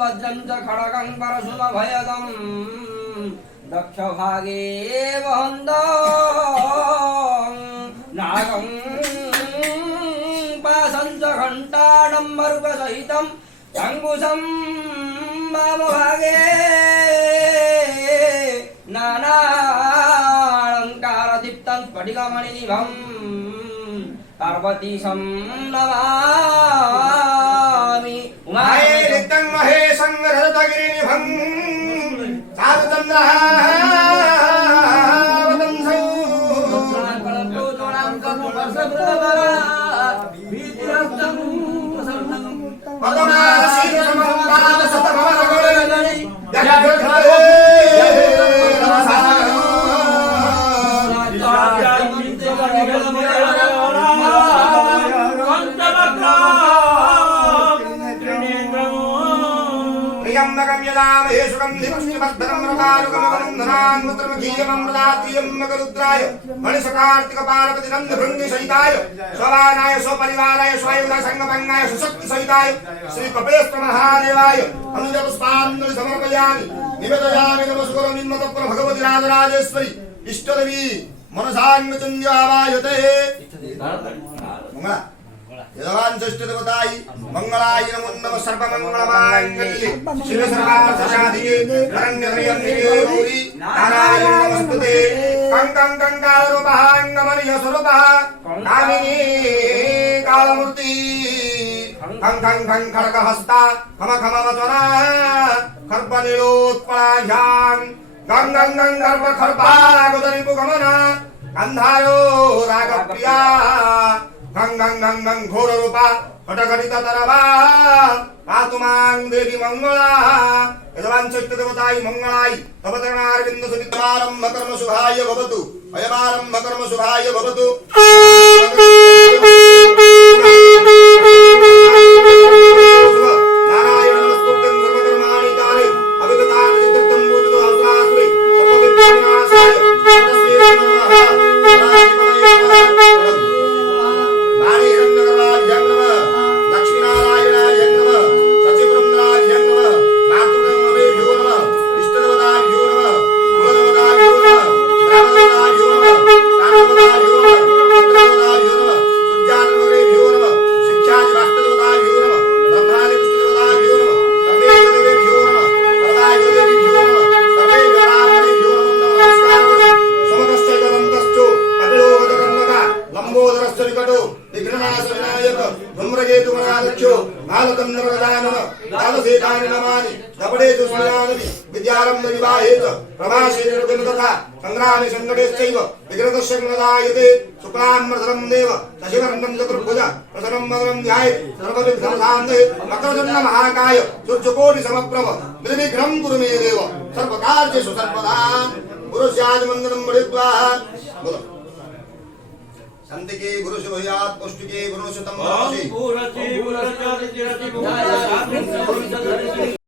वज्रं च खड्गं परशुमभयदं दक्षभागे वहन्तं नागं पाशं च घण्टाडम्बरुकसहितं अङ्कुशं वामभागे नानालङ्कारदीप्तं स्फटिकमणिनिभं पार्वतीशं नमामि। नित्यं महेशं रजतगिरिनिभं साधुचन्द्रहावतंसौ मणिषकार्तिक पार्वती नंद भृंगी सहिताय स्ववानाय स्वपरिवाराय स्वायुध संगमंगाय सुशक्ति सहिताय श्री कपिलेश्वर महादेवाय अनुज पुष्पांजलि समर्पयामि। निवेदयामि नमस्कार निम्नतप्र भगवती राजराजेश्वरी इष्टदेवी मनसान्मचन्द्यावायते यजमान षष्ठ देवताई मंगलाय नमो नमः सर्वमंगलमांगल्ये शिव सर्वार्थ साधिके शरण्यं देवी गौरी नारायण नमस्ते। कं कं कंकारूपहांगमनीय स्वरूपः कामिनी कालमूर्ति खं खं खं खड्गहस्ता खम खम वचना खर्पनीलोत्पलाभ्यां गं गं गं गर्भ खर्पागोदरिपुगमना गन्धायो रागप्रिया गं गं गं गं घोर रूपा घटघटित तरवा पातु मां देवी मंगला। यजमान षष्ठ देवताई मंगलाई तव चरणारविंद सुविद्वारंभ कर्म शुभाय भवतु अयमारंभ कर्म शुभाय भवतु। नारायण नमस्कृत्यं सर्वकर्माणि कारये अभिगतानि चित्तं पूजितो असुरासुरे सर्वविघ्नविनाशाय तस्मै नमः। महाकाय सूर्यकोटि समप्रभ निर्विघ्नं कुरु मे देव सर्वकार्येषु सर्वदा गुरुस्यादिमङ्गलं मणिद्वा संतिके गुरु शुभयात् पुष्टिके गुरु सुतम